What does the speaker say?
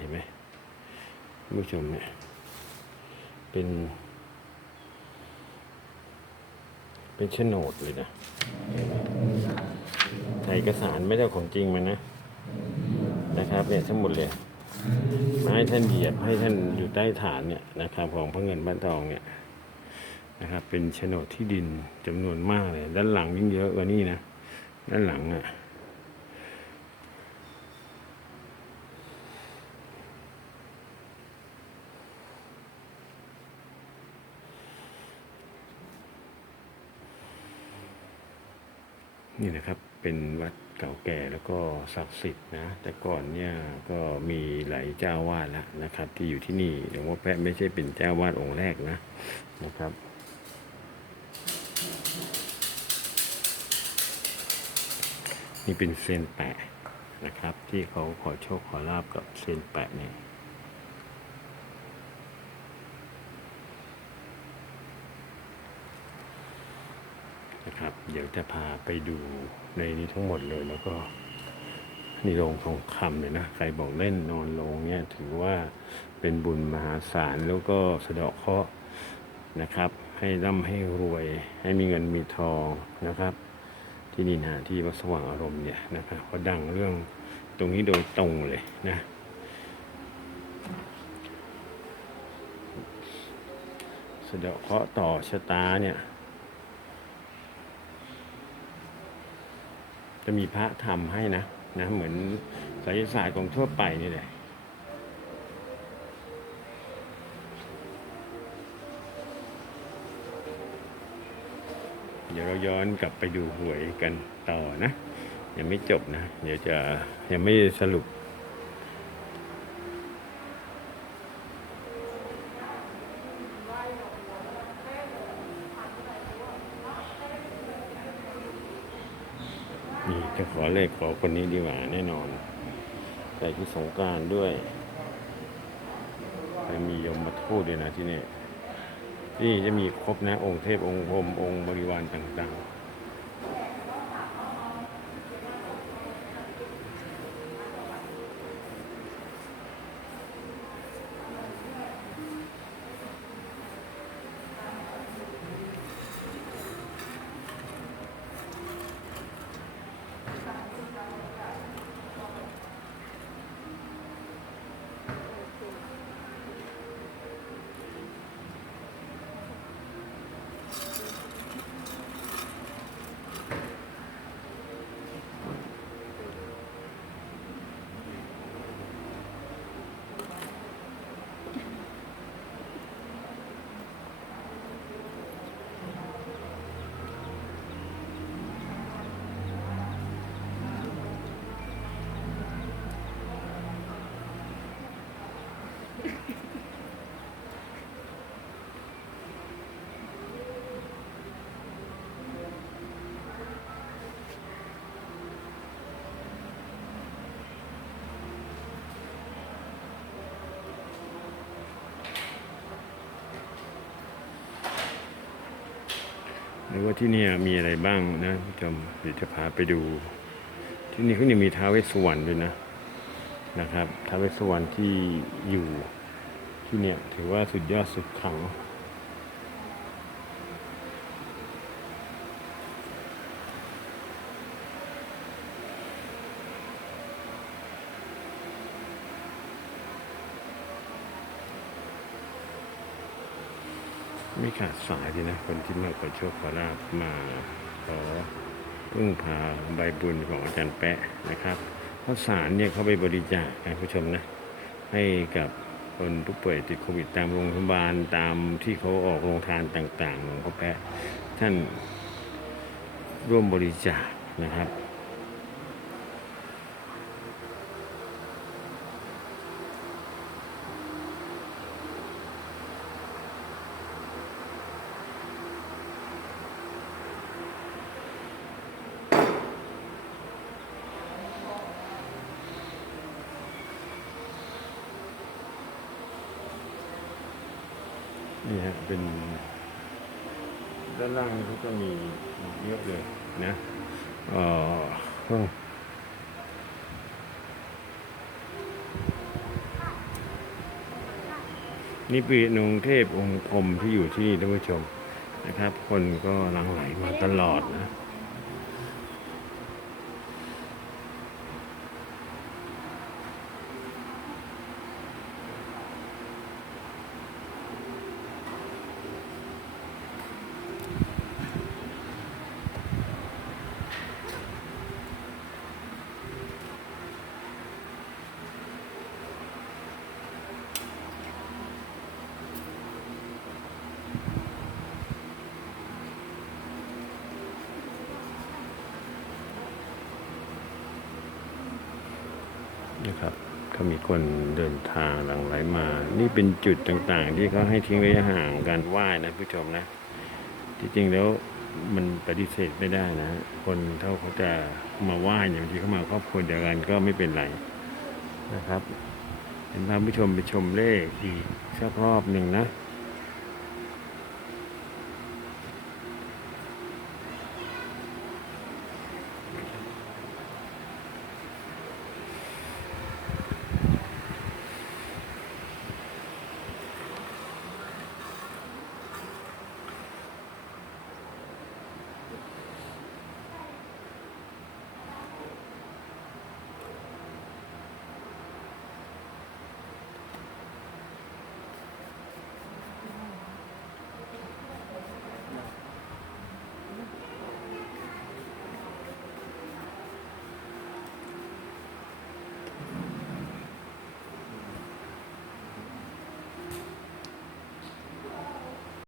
เห็นไหมผู้ชมเนี่ยเป็น เป็นโฉนดเลยนะถ่ายเอกสารไม่ได้ของจริงมันนะ นะครับเนี่ยทั้งหมดเลยมาให้ท่านเหยียบให้ท่านอยู่ใต้ฐานเนี่ยนะครับของพระเงินบ้านทองเนี่ยนะครับเป็นโฉนดที่ดินจำนวนมากเลย ด้านหลังยิ่งเยอะกว่านี่นะ ด้านหลังอะ นี่นะครับเป็นวัดเก่าแก่แล้วก็ศักดิ์สิทธิ์นะ แต่ก่อนเนี่ยก็มีหลายเจ้าวาดล้วนะครับ ที่อยู่ที่นี่หลวงพ่อแปะไม่ใช่เป็นเจ้าวาดองค์แรกนะนะครับนี่เป็นเซนแปะนะครับ ที่เขาขอโชคขอลาบกับเซนแปะเนี่ย นะครับ เดี๋ยวจะพาไปดูในนี้ทั้งหมดเลยแล้วก็นี่โรงทองคำเลยนะ ใครบอกเล่นนอนโรงเนี่ยถือว่าเป็นบุญมหาศาลแล้วก็สะเดาะเคราะห์นะครับ ให้ร่ำให้รวย ให้มีเงินมีทองนะครับ ที่นี่นะที่วัดสว่างอารมณ์เนี่ยนะครับเขาดังเรื่องตรงนี้โดยตรงเลยนะสะเดาะเคราะห์ต่อชะตาเนี่ย จะมีพระทำให้นะนะเหมือนไสยศาสตร์ของทั่วไปนี่แหละเดี๋ยวเราย้อนกลับไปดูหวยกันต่อนะ ยังไม่จบนะ เดี๋ยวจะยังไม่สรุป นี่จะขอเลขขอคนนี้ดีกว่าแน่นอนใส่ชุดสงการด้วยจะมียมมาทูดด้วยนะที่นี่นี่จะมีครบนะ องค์เทพองค์พรมองค์บริวารต่างๆ แล้วว่าที่นี่มีอะไรบ้างนะจอมเดี๋ยวจะพาไปดู ที่นี่เขายังมีท้าวเวสสวรรณด้วยนะนะครับท้าวเวสสวรรณที่อยู่ที่เนี่ยถือว่าสุดยอดสุดขัง ไม่ขาดสายเลยนะ คนที่มาขอโชคขอลาบมาขอพึ่งพาใบบุญของอาจารย์แปะนะครับข้าวสารเนี่ยเขาไปบริจาคนะผู้ชมนะ ให้กับคนผู้ป่วยติดโควิดตามโรงพยาบาลตามที่เขาออกโรงทานต่างๆของพ่อแปะท่านร่วมบริจาคนะครับ นี่ฮะเป็น ด้านล่างเขาก็มีเยอะเลยนะอ๋อนี่ปีนงเทพองค์มที่อยู่ที่นี่ท่านผู้ชมนะครับ คนก็หลังไหลมาตลอดนะ นะครับ ก็มีคนเดินทางหลังไหลมา นี่เป็นจุดต่างๆ ที่เขาให้ทิ้งระยะห่างการไหว้นะผู้ชมนะ ที่จริงแล้วมันปฏิเสธไม่ได้นะ คนเท่าเขาจะมาไหว้เนี่ยบางทีเขามาครอบครัวเดียวกันก็ไม่เป็นไรนะครับเห็นพาผู้ชมไปชมเลขอีกสักรอบหนึ่งนะ